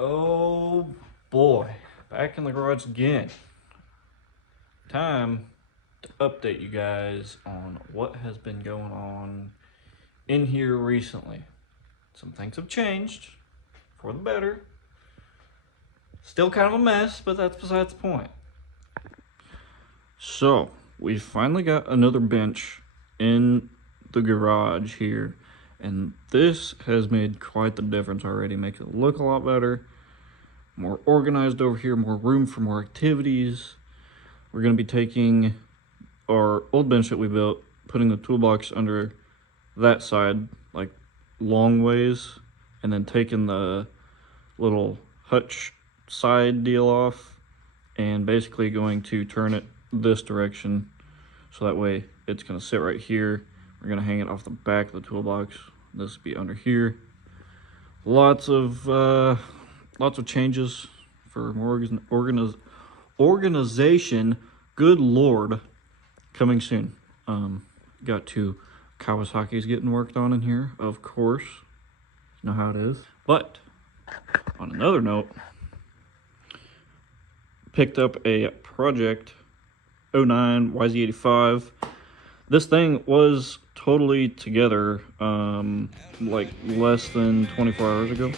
Oh boy, back in the garage again. Time to update you guys on what has been going on in here recently. Some things have changed for the better. Still kind of a mess, but that's besides the point. So, we finally got another bench in the garage here, and this has made quite the difference already. Makes it look a lot better, more organized over here, more room for more activities. We're going to be taking our old bench that we built, putting the toolbox under that side, like long ways, and then taking the little hutch side deal off, and basically going to turn it this direction so that way it's going to sit right here. We're going to hang it off the back of the toolbox. This will be under here. Lots of changes for more organization. Good lord, coming soon. Got two Kawasaki's getting worked on in here, of course. You know how it is. But on another note, picked up a Project 09 YZ85. This thing was totally together like less than 24 hours ago.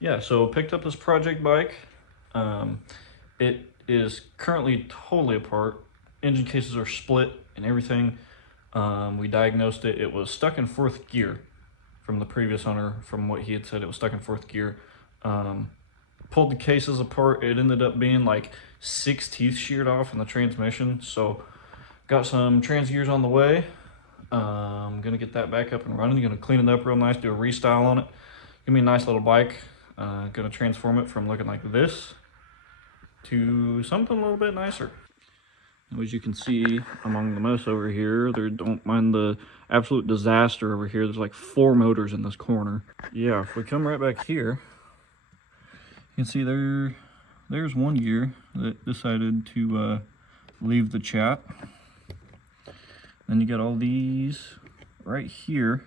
Yeah, so picked up this project bike. It is currently totally apart. Engine cases are split and everything. We diagnosed it. It was stuck in fourth gear from the previous owner. From what he had said, it was stuck in fourth gear. Pulled the cases apart. It ended up being like 6 teeth sheared off in the transmission. So got some trans gears on the way. Gonna get that back up and running. Gonna clean it up real nice, do a restyle on it. Give me a nice little bike. Gonna transform it from looking like this to something a little bit nicer. As you can see among the mess over here, don't mind the absolute disaster over here. There's like 4 motors in this corner. Yeah, if we come right back here, you can see there's one gear that decided to leave the chat. Then you got all these right here.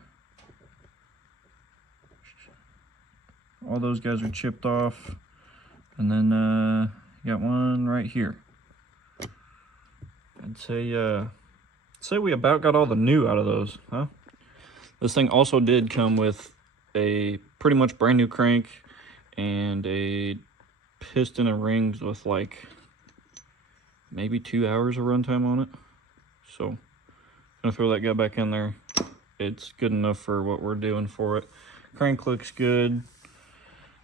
All those guys are chipped off. And then you got one right here. I'd say we about got all the new out of those, huh? This thing also did come with a pretty much brand new crank and a piston and rings with like maybe 2 hours of runtime on it. So gonna throw that guy back in there. It's good enough for what we're doing for it. Crank looks good.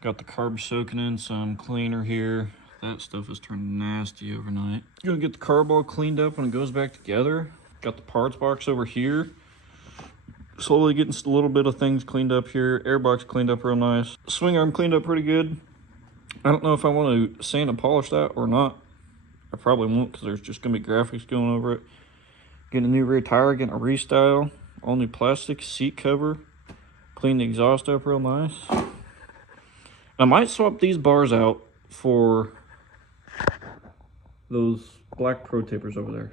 Got the carb soaking in some cleaner here. That stuff has turned nasty overnight. Gonna get the carb all cleaned up when it goes back together. Got the parts box over here. Slowly getting a little bit of things cleaned up here. Airbox cleaned up real nice. Swing arm cleaned up pretty good. I don't know if I want to sand and polish that or not. I probably won't because there's just gonna be graphics going over it. Getting a new rear tire, getting a restyle. All new plastic seat cover. Clean the exhaust up real nice. I might swap these bars out for those black Pro Tapers over there.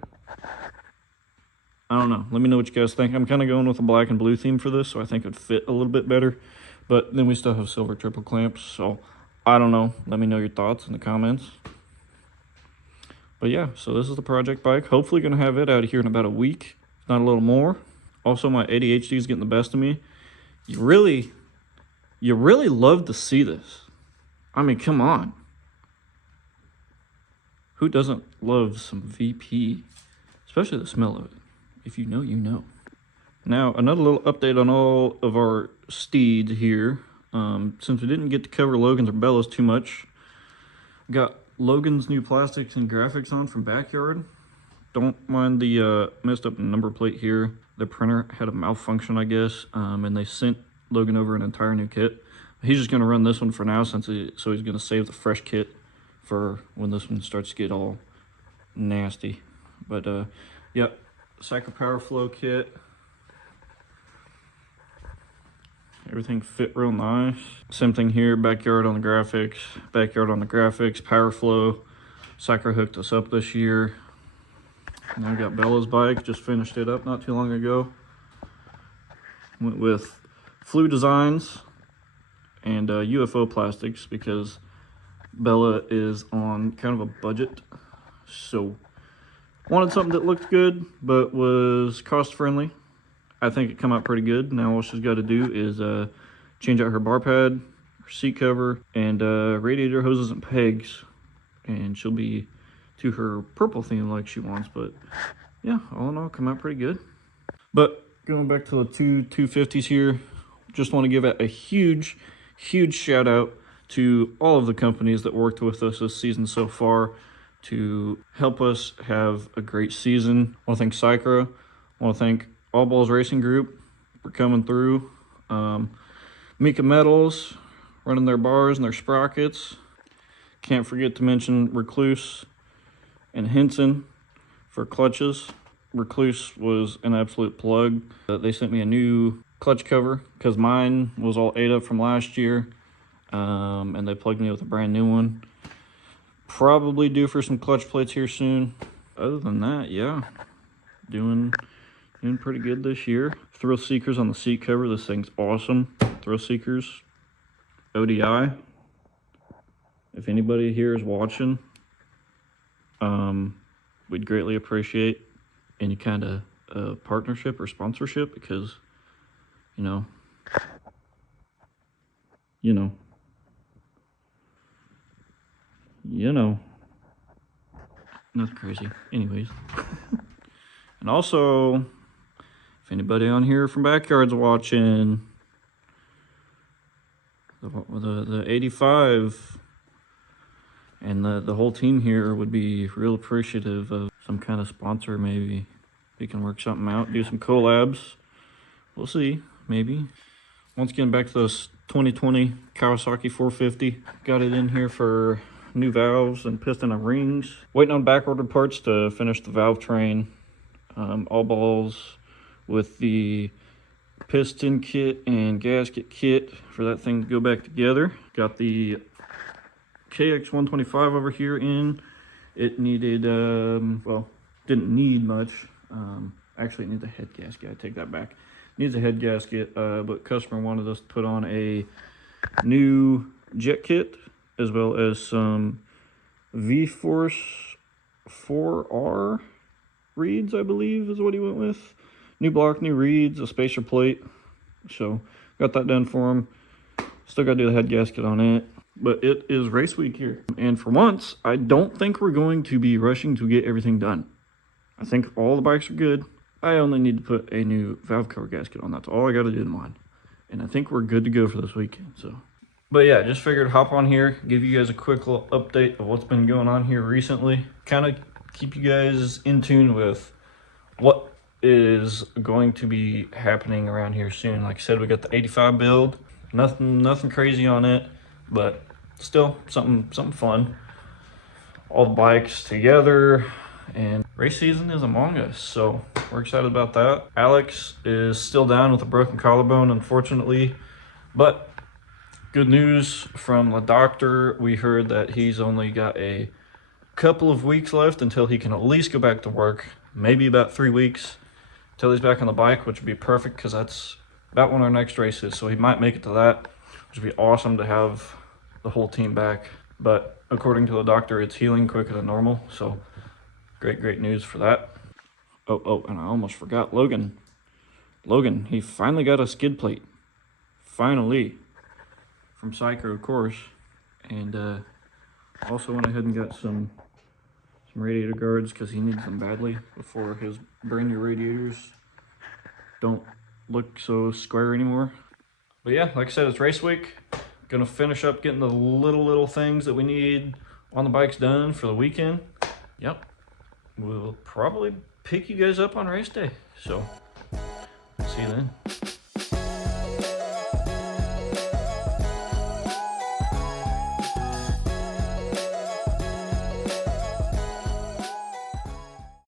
I don't know. Let me know what you guys think. I'm kind of going with a black and blue theme for this, so I think it'd fit a little bit better. But then we still have silver triple clamps, so I don't know. Let me know your thoughts in the comments. But yeah, so this is the project bike. Hopefully going to have it out of here in about a week, if not a little more. Also, my ADHD is getting the best of me. You really love to see this. I mean, come on. Who doesn't love some VP? Especially the smell of it. If you know, you know. Now, another little update on all of our steeds here. Since we didn't get to cover Logan's or Bella's too much, got Logan's new plastics and graphics on from Backyard. Don't mind the messed up number plate here. The printer had a malfunction, I guess, and they sent Logan over an entire new kit. He's just going to run this one for now, so he's going to save the fresh kit for when this one starts to get all nasty. But yep, Cycra Power Flow kit. Everything fit real nice. Same thing here, backyard on the graphics, Power Flow. Cycra hooked us up this year. Now we got Bella's bike, just finished it up not too long ago. Went with Flu Designs and UFO plastics because Bella is on kind of a budget. So wanted something that looked good but was cost friendly. I think it come out pretty good. Now all she's got to do is change out her bar pad, her seat cover, and radiator hoses and pegs, and she'll be to her purple theme like she wants. But yeah, all in all, come out pretty good. But going back to the two 250s here, just want to give a huge shout out to all of the companies that worked with us this season so far to help us have a great season. I want to thank Cycra. I want to thank All Balls Racing Group for coming through. Mika Metals, running their bars and their sprockets. Can't forget to mention Recluse and Henson for clutches. Recluse was an absolute plug. They sent me a new clutch cover because mine was all ate up from last year. And they plugged me with a brand new one. Probably due for some clutch plates here soon. Other than that, yeah, doing pretty good this year. Thrill Seekers on the seat cover. This thing's awesome. Thrill Seekers ODI. If anybody here is watching, we'd greatly appreciate any kind of partnership or sponsorship because, you know, nothing crazy. Anyways. And also, if anybody on here from Backyard's watching, the 85 and the whole team here would be real appreciative of some kind of sponsor. Maybe we can work something out, do some collabs. We'll see, maybe. Once again, back to this 2020 Kawasaki 450. Got it in here for new valves and piston and rings. Waiting on back ordered parts to finish the valve train. All Balls with the piston kit and gasket kit for that thing to go back together. Got the KX125 over here in. It needed, well, didn't need much. Actually, it needs a head gasket. I take that back. Needs a head gasket, but customer wanted us to put on a new jet kit as well as some V-Force 4R reeds, I believe is what he went with. New block, new reeds, a spacer plate. So got that done for him. Still got to do the head gasket on it. But it is race week here. And for once, I don't think we're going to be rushing to get everything done. I think all the bikes are good. I only need to put a new valve cover gasket on. That's all I got to do in mine. And I think we're good to go for this weekend. So, but yeah, just figured hop on here, give you guys a quick little update of what's been going on here recently. Kind of keep you guys in tune with what is going to be happening around here soon. Like I said, we got the 85 build. Nothing crazy on it, but still something fun. All the bikes together, and race season is among us, so we're excited about that. Alex is still down with a broken collarbone, unfortunately, but good news from the doctor. We heard that he's only got a couple of weeks left until he can at least go back to work. Maybe about 3 weeks until he's back on the bike, which would be perfect because that's about when our next race is. So he might make it to that, which would be awesome to have the whole team back. But according to the doctor, it's healing quicker than normal. So great news for that. Oh, and I almost forgot Logan. Logan, he finally got a skid plate. Finally. From Cycra, of course. And also went ahead and got some radiator guards because he needs them badly before his brand new radiators don't look so square anymore. But yeah, like I said, it's race week. Gonna finish up getting the little things that we need on the bikes done for the weekend. Yep. We'll probably pick you guys up on race day. So, see you then. Bye.